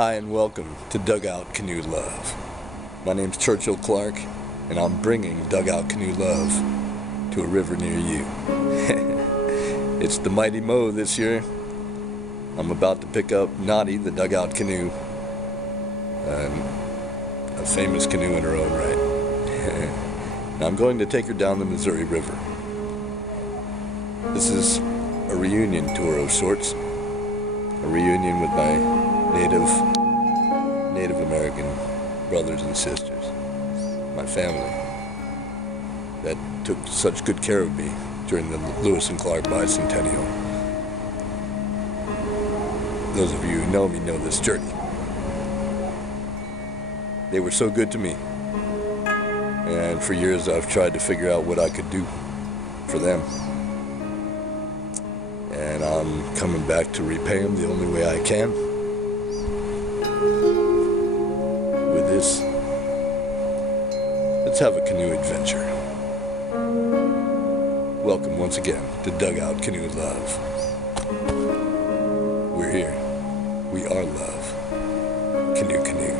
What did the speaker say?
Hi and welcome to Dugout Canoe Love. My name's Churchill Clark, and I'm bringing Dugout Canoe Love to a river near you. It's the Mighty Mo this year. I'm about to pick up Naughty, the Dugout Canoe, a famous canoe in her own right. Now I'm going to take her down the Missouri River. This is a reunion tour of sorts, a reunion with my Native American brothers and sisters, my family that took such good care of me during the Lewis and Clark bicentennial. Those of you who know me know this journey. They were so good to me, and for years I've tried to figure out what I could do for them, and I'm coming back to repay them the only way I can. With this, let's have a canoe adventure. Welcome once again to Dugout Canoe Love. We're here. We are love. Canoe, canoe.